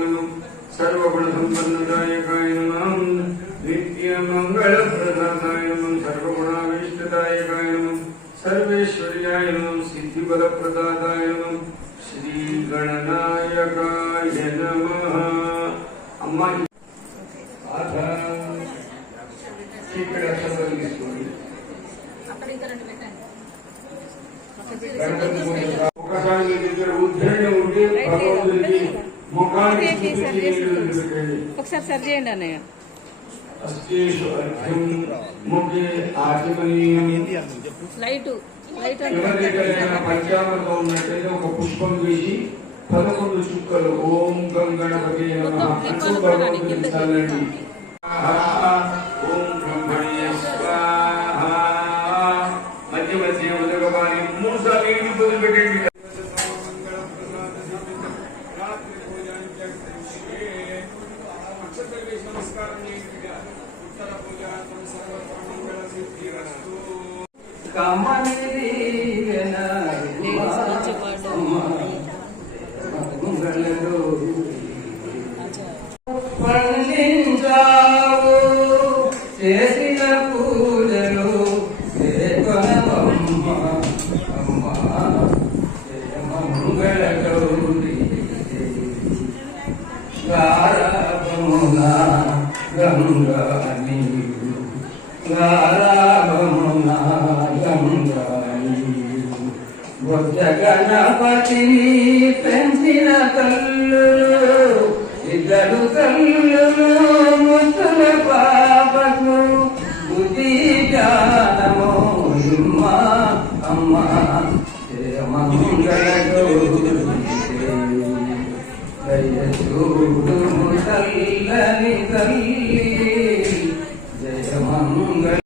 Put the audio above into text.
नमः सर्वगुण संपन्नदायकाय नमः नित्यमंगलप्रदाताय नमः सर्वगुणाभीष्टदायकाय नमः सर्वेश्वर्याय नमः सिद्धिबलप्रदाताय नमः श्री गणनायकाय नमः। अम्मा ఒకసారి సరి చేయండి అన్నయ్య. పంచామృతం ఉన్నట్టయితే ఒక పుష్పం వేసి 11 చుక్కలు ఓం గం గణపతి నమః అంటూ భగవంతుడికి చల్లండి. ఓం బ్రహ్మణ్య స్వాహ. మధ్య మధ్య ఉదకపాని 3 సార్లు నీళ్ళు వదిలిపెట్టండి. పండించావు చేసిన పూజలు మంగళ గౌరీ గారాభమున గంగా నీరు గారాభమున గంగా నీరు బొజ్జ గణపతిని పెంచిన తల్లు ఇద్దరు తల్లులు ముత్తుల పాపకు బుద్ధి జ్ఞానమో ఇమ్మా అమ్మా మంగళ గౌరీ జయ తల్లని తల్లి జయ మంగళ